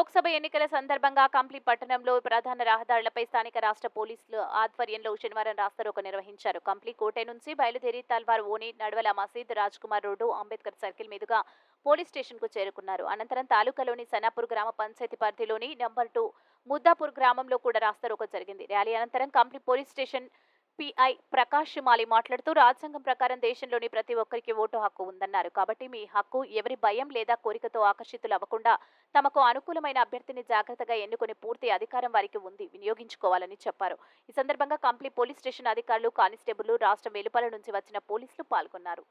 లోక్సభ ఎన్నికల సందర్భంగా కంప్లీ పట్టణంలో ప్రధాన రహదారులపై స్థానిక రాష్ట్ర పోలీసులు ఆధ్వర్యంలో శనివారం రాస్తారోకో నిర్వహించారు. కంప్లీ కోటే నుంచి బయలుదేరి తల్వార్ ఓని నడవల మసీద్ రాజ్ కుమార్ రోడ్డు అంబేద్కర్ సర్కిల్ మీదుగా పోలీస్ స్టేషన్ కు చేరుకున్నారు. అనంతరం తాలూకాలోని సనాపూర్ గ్రామ పంచాయతీ పరిధిలోని నంబర్ 2 ముద్దాపూర్ గ్రామంలో కూడా రాస్తారోకో జరిగింది. ర్యాలీ అనంతరం కంప్లీ పోలీస్ స్టేషన్ పిఐ ప్రకాష్ మాలి మాట్లాడుతూ రాజ్యాంగం ప్రకారం దేశంలోని ప్రతి ఒక్కరికి ఓటు హక్కు ఉందన్నారు. కాబట్టి మీ హక్కు ఎవరి భయం లేదా కోరికతో ఆకర్షితులు అవ్వకుండా తమకు అనుకూలమైన అభ్యర్థిని జాగ్రత్తగా ఎన్నుకునే పూర్తి అధికారం వారికి ఉంది, వినియోగించుకోవాలని చెప్పారు. ఈ సందర్భంగా కంప్లీ పోలీస్ స్టేషన్ అధికారులు, కానిస్టేబుల్, రాష్ట్రం వెలుపల నుంచి వచ్చిన పోలీసులు పాల్గొన్నారు.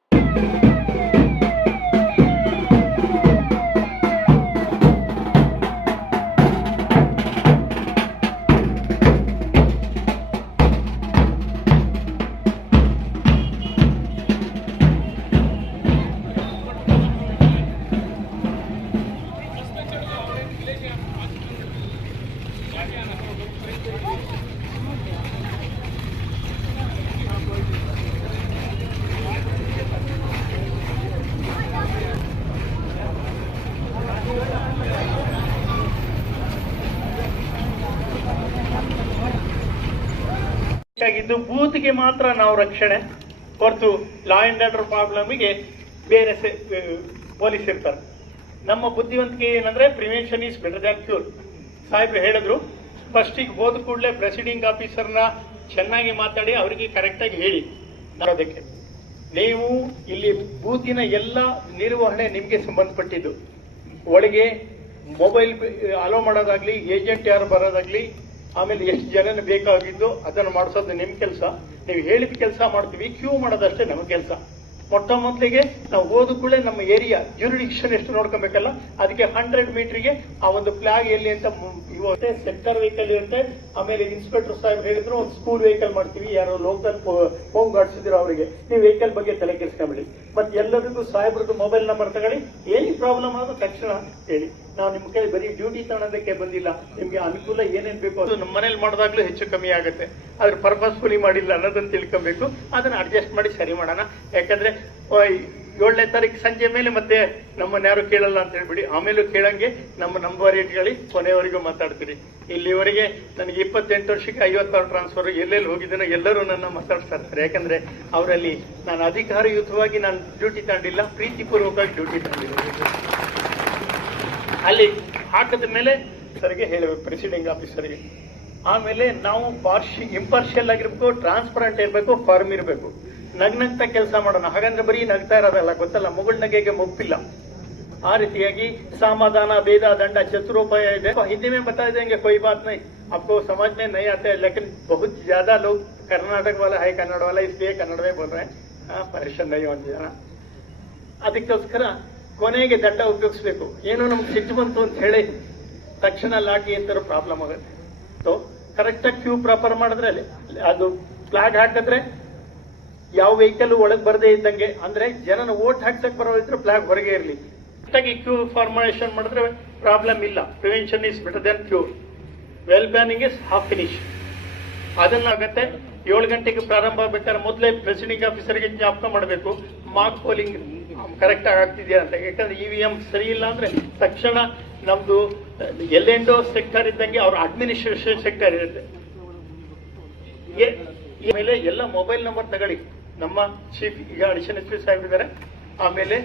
ಇದು ಬೂತ್ಗೆ ಮಾತ್ರ ನಾವು ರಕ್ಷಣೆ ಹೊರತು ಲಾ ಅಂಡ್ ಆರ್ಡರ್ ಪ್ರಾಬ್ಲಮ್ಗೆ ಬೇರೆ ಪೊಲೀಸ್ ಇರ್ತಾರೆ. ನಮ್ಮ ಬುದ್ಧಿವಂತಿಕೆ ಏನಂದ್ರೆ prevention is better than cure. ಸಾಹೇಬ್ರು ಹೇಳಿದ್ರು, ಫಸ್ಟಿಗೆ ಹೋದ ಕೂಡಲೇ ಪ್ರೆಸಿಡಿಂಗ್ ಆಫೀಸರ್ನ ಚೆನ್ನಾಗಿ ಮಾತಾಡಿ ಅವರಿಗೆ ಕರೆಕ್ಟಾಗಿ ಹೇಳಿ ಮಾಡೋದಕ್ಕೆ. ನೀವು ಇಲ್ಲಿ ಬೂತಿನ ಎಲ್ಲ ನಿರ್ವಹಣೆ ನಿಮಗೆ ಸಂಬಂಧಪಟ್ಟಿದ್ದು. ಒಳಗೆ ಮೊಬೈಲ್ ಅಲೋ ಮಾಡೋದಾಗ್ಲಿ, ಏಜೆಂಟ್ ಯಾರು ಬರೋದಾಗ್ಲಿ, ಆಮೇಲೆ ಎಷ್ಟು ಜನನ ಬೇಕಾಗಿದ್ದು ಅದನ್ನು ಮಾಡಿಸೋದು ನಿಮ್ಮ ಕೆಲಸ. ನೀವು ಹೇಳಿದ ಕೆಲಸ ಮಾಡ್ತೀವಿ, ಕ್ಯೂ ಮಾಡೋದಷ್ಟೇ ನಮ್ಮ ಕೆಲಸ. ಮೊಟ್ಟ ಮೊದಲಿಗೆ ನಾವು ಹೋದ ಕೂಡಲೇ ನಮ್ಮ ಏರಿಯಾ ಜ್ಯೂರಿಡಿಕ್ಷನ್ ಎಷ್ಟು ನೋಡ್ಕೊಬೇಕಲ್ಲ, ಅದಕ್ಕೆ 100 ಮೀಟರ್ಗೆ ಆ ಒಂದು ಫ್ಲಾಗ್ ಎಲ್ಲಿ ಅಂತ ಇವತ್ತೇ ಸೆಕ್ಟರ್ ವೆಹಿಕಲ್ ಇರುತ್ತೆ. ಆಮೇಲೆ ಇನ್ಸ್ಪೆಕ್ಟರ್ ಸಾಹೇಬ್ ಹೇಳಿದ್ರು, ಒಂದು ಸ್ಕೂಲ್ ವೆಹಿಕಲ್ ಮಾಡ್ತೀವಿ, ಯಾರೋ ಲೋಕಲ್ ಹೋಮ್ ಗಾರ್ಡ್ಸ್ ಇದ್ರು ಅವರಿಗೆ ನೀವು ವೆಹಿಕಲ್ ಬಗ್ಗೆ ತಲೆ ಕೆಡಿಸ್ಕೊಂಬಿಡಿ. ಮತ್ತೆ ಎಲ್ಲರಿಗೂ ಸಾಹೇಬ್ರದ್ದು ಮೊಬೈಲ್ ನಂಬರ್ ತಗೊಳ್ಳಿ, ಏನಿ ಪ್ರಾಬ್ಲಮ್ ಆದ್ರೂ ತಕ್ಷಣ ಹೇಳಿ. ನಾವು ನಿಮ್ಮ ಕೈ ಬರೀ ಡ್ಯೂಟಿ ತಗೊಳೋದಕ್ಕೆ ಬಂದಿಲ್ಲ, ನಿಮ್ಗೆ ಅನುಕೂಲ ಏನೇನ್ ಬೇಕು ಅದು ನಮ್ಮ ಮನೇಲಿ ಮಾಡಿದಾಗ್ಲೂ ಹೆಚ್ಚು ಕಮ್ಮಿ ಆಗುತ್ತೆ. ಆದ್ರೆ ಪರ್ಪಸ್ಫುಲಿ ಮಾಡಿಲ್ಲ ಅನ್ನೋದನ್ನ ತಿಳ್ಕೊಬೇಕು. ಅದನ್ನ ಅಡ್ಜಸ್ಟ್ ಮಾಡಿ ಸರಿ ಮಾಡೋಣ. ಯಾಕಂದ್ರೆ 7ನೇ ತಾರೀಕು ಸಂಜೆ ಮೇಲೆ ಮತ್ತೆ ನಮ್ಮನ್ನ ಯಾರು ಕೇಳಲ್ಲ ಅಂತ ಹೇಳ್ಬಿಡಿ. ಆಮೇಲೂ ಕೇಳಂಗೆ ನಮ್ಮ ನಂಬರ್ ಇಟ್ಕೊಳ್ಳಿ, ಕೊನೆಯವರೆಗೂ ಮಾತಾಡ್ತೀರಿ. ಇಲ್ಲಿವರೆಗೆ ನನಗೆ 28 ವರ್ಷಕ್ಕೆ 56 ಟ್ರಾನ್ಸ್ಫರ್, ಎಲ್ಲೆಲ್ಲಿ ಹೋಗಿದ್ದೀನೋ ಎಲ್ಲರೂ ನನ್ನ ಮಾತಾಡ್ತಾ ಇರ್ತಾರೆ. ಯಾಕಂದ್ರೆ ಅವರಲ್ಲಿ ನಾನು ಅಧಿಕಾರಯುತವಾಗಿ ನಾನು ಡ್ಯೂಟಿ ತಗೊಂಡಿಲ್ಲ, ಪ್ರೀತಿಪೂರ್ವಕವಾಗಿ ಡ್ಯೂಟಿ ತಗೊಂಡಿಲ್ಲ. ಅಲ್ಲಿ ಹಾಕದ ಮೇಲೆ ಸರಿಗೆ ಹೇಳಬೇಕು ಪ್ರೆಸಿಡಿಂಗ್ ಆಫೀಸರ್ಗೆ. ಆಮೇಲೆ ನಾವು ಇಂಪಾರ್ಷಿಯಲ್ ಆಗಿರ್ಬೇಕು, ಟ್ರಾನ್ಸ್ಪರೆಂಟ್ ಇರಬೇಕು, ಫರ್ಮ್ ಇರಬೇಕು. ನಗ್ನಗ್ತಾ ಕೆಲಸ ಮಾಡೋಣ. ಹಾಗಂದ್ರೆ ಬರೀ ನಗ್ತಾ ಇರೋದಲ್ಲ, ಗೊತ್ತಲ್ಲ, ಮುಗುಳ್ ನಗೆಗೆ ಮುಪ್ಪಿಲ್ಲ. ಆ ರೀತಿಯಾಗಿ ಸಮಾಧಾನ, ಭೇದ, ದಂಡ, ಚತುರೋಪಾಯ ಇದೆ. हिंदी में बता देंगे, कोई बात नहीं, आपको समझ में नहीं आता है, लेकिन बहुत ज्यादा लोग कर्नाटक वाला है, कन्नड़ वाला, इसलिए कन्नड़ में बोल रहे हैं. परेशान नहीं होने देना. ಅದಕ್ಕೋಸ್ಕರ ಕೊನೆಗೆ ದಂಡ ಉಪಯೋಗಿಸ್ಬೇಕು. ಏನೋ ನಮ್ಗೆ ಸಿಟ್ಟು ಬಂತು ಅಂತ ಹೇಳಿ ತಕ್ಷಣ ಲಾಠಿ ಎಂತಾರು ಪ್ರಾಬ್ಲಮ್ ಆಗುತ್ತೆ. ಸೊ ಕರೆಕ್ಟಾಗಿ ಕ್ಯೂ ಪ್ರಾಪರ್ ಮಾಡಿದ್ರೆ ಅದು ಫ್ಲಾಗ್ ಹಾಕಿದ್ರೆ ಯಾವ ವೆಹಿಕಲ್ ಒಳಗೆ ಬರದೇ ಇದ್ದಂಗೆ, ಅಂದ್ರೆ ಜನನ ಓಟ್ ಹಾಕ್ಸಕ್ ಬರೋದಿದ್ರೆ ಫ್ಲಾಗ್ ಹೊರಗೆ ಇರಲಿ. ಕರೆಕ್ಟಾಗಿ ಕ್ಯೂ ಫಾರ್ಮೇಷನ್ ಮಾಡಿದ್ರೆ ಪ್ರಾಬ್ಲಮ್ ಇಲ್ಲ. Prevention is better than cure. Well planning is half finish. ಅದನ್ನಾಗತ್ತೆ 7 ಗಂಟೆಗೆ ಪ್ರಾರಂಭ ಆಗ್ಬೇಕಾದ್ರೆ ಮೊದಲೇ ಪ್ರೆಸಿಡಿಂಗ್ ಆಫೀಸರ್ಗೆ ಜ್ಞಾಪಕ ಮಾಡಬೇಕು, ಮಾರ್ಕ್ ಪೋಲಿಂಗ್ ಕರೆಕ್ಟ್ ಆಗಿ ಆಗ್ತಿದೆಯಾ ಅಂತ. ಯಾಕಂದ್ರೆ EVM ಸರಿ ಇಲ್ಲ ಅಂದ್ರೆ ತಕ್ಷಣ ನಮ್ದು ಎಲ್ಲೆಂಡೋ ಸೆಕ್ಟರ್ ಇದ್ದಂಗೆ ಅವ್ರ ಅಡ್ಮಿನಿಸ್ಟ್ರೇಷನ್ ಸೆಕ್ಟರ್ ಇರುತ್ತೆ. ಆಮೇಲೆ ಎಲ್ಲ ಮೊಬೈಲ್ ನಂಬರ್ ತಗೊಳ್ಳಿ. ನಮ್ಮ ಚೀಫ್ ಈಗ ಅಡಿಷನಲ್ SP ಸಾಹೇಬ್ ಇದ್ದಾರೆ, ಆಮೇಲೆ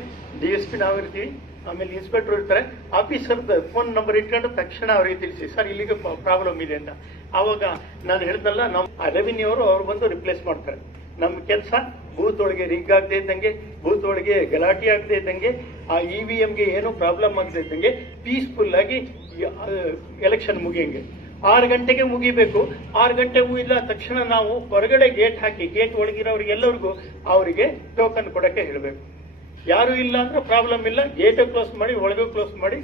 DSP ನಾವಿರ್ತೀವಿ, ಆಮೇಲೆ ಇನ್ಸ್ಪೆಕ್ಟರ್ ಇರ್ತಾರೆ. ಆಫೀಸರ್ ಫೋನ್ ನಂಬರ್ ಇಟ್ಕೊಂಡು ತಕ್ಷಣ ಅವರಿಗೆ ತಿಳಿಸಿ, ಸರ್ ಇಲ್ಲಿಗೆ ಪ್ರಾಬ್ಲಮ್ ಇದೆ ಅಂತ. ಆವಾಗ ನಾನು ಹೇಳ್ದಲ್ಲ, ನಮ್ಮ ರೆವಿನ್ಯೂ ಅವ್ರು ಬಂದು ರಿಪ್ಲೇಸ್ ಮಾಡ್ತಾರೆ. ನಮ್ಮ ಕೆಲಸ ಬೂತ್ ಒಳಗೆ ರಿಗ್ ಆಗದೆ ಇದ್ದಂಗೆ, ಬೂತ್ ಒಳಗೆ ಗಲಾಟೆ ಆಗದೆ ಇದ್ದಂಗೆ, ಆ EVMಗೆ ಏನೂ ಪ್ರಾಬ್ಲಮ್ ಆಗದೆ ಇದ್ದಂಗೆ ಪೀಸ್ಫುಲ್ ಆಗಿ ಎಲೆಕ್ಷನ್ ಮುಗಿಯಂಗೆ. 6 ಗಂಟೆಗೆ ಮುಗಿಬೇಕು. 6 ಗಂಟೆ ಮುಗಿದ ತಕ್ಷಣ ನಾವು ಹೊರಗಡೆ ಗೇಟ್ ಹಾಕಿ, ಗೇಟ್ ಒಳಗಿರೋರಿಗೆಲ್ಲರಿಗೂ ಅವರಿಗೆ ಟೋಕನ್ ಕೊಡಕ್ಕೆ ಹೇಳಬೇಕು. ಯಾರು ಇಲ್ಲ ಅಂದ್ರೆ ಪ್ರಾಬ್ಲಮ್ ಇಲ್ಲ, ಗೇಟ್ ಕ್ಲೋಸ್ ಮಾಡಿ, ಒಳಗೂ ಕ್ಲೋಸ್ ಮಾಡಿ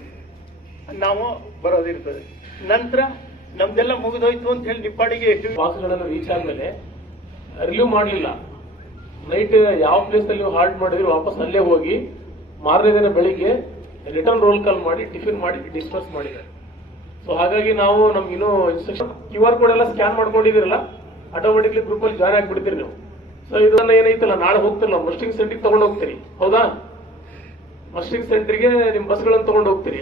ನಾವು ಬರೋದಿರ್ತದೆ. ನಂತರ ನಮ್ದೆಲ್ಲ ಮುಗಿದೋಯ್ತು ಅಂತ ಹೇಳಿ ನಿಪ್ಪಾಡಿಗೆ ಬಾಕ್ಸ್ಗಳೆಲ್ಲ ರೀಚ್ ಆದ್ಮೇಲೆ ರಿಲೀವ್ ಮಾಡಲಿಲ್ಲ. ನೈಟ್ ಯಾವ ಪ್ಲೇಸ್ ಅಲ್ಲಿ ಹಾಲ್ಟ್ ಮಾಡಿದ್ರು ವಾಪಸ್ ಅಲ್ಲೇ ಹೋಗಿ ಮಾರನೇ ದಿನ ಬೆಳಿಗ್ಗೆ ರಿಟರ್ನ್ ರೋಲ್ ಕಾಲ್ ಮಾಡಿ ಟಿಫಿನ್ ಮಾಡಿ ಡಿಸ್ಪರ್ಸ್ ಮಾಡಿದ್ದಾರೆ. ಸೊ ಹಾಗಾಗಿ ನಾವು ನಮ್ಗೆ ಇನ್ನೂ ಇನ್ಸ್ಟ್ರಕ್ಷನ್ QR ಕೋಡ್ ಎಲ್ಲ ಸ್ಕ್ಯಾನ್ ಮಾಡ್ಕೊಂಡಿದಿರಲ್ಲ, ಆಟೋಮೆಟಿಕ್ಲಿ ಗ್ರೂಪ್ ಅಲ್ಲಿ ಜಾಯ್ನ್ ಆಗಿಬಿಡ್ತೀರಿ ನೀವು. ಸೊ ಇದನ್ನ ಏನೈತಲ್ಲ, ನಾಳೆ ಹೋಗ್ತಿರಲ್ಲ ಮಸ್ಟಿಂಗ್ ಸೆಂಟ್ರಿಗೆ ತಗೊಂಡು ಹೋಗ್ತೀರಿ, ಹೌದಾ? ಮಸ್ಟಿಂಗ್ ಸೆಂಟ್ರಿಗೆ ನಿಮ್ ಬಸ್ಗಳನ್ನು ತಗೊಂಡು ಹೋಗ್ತೀರಿ.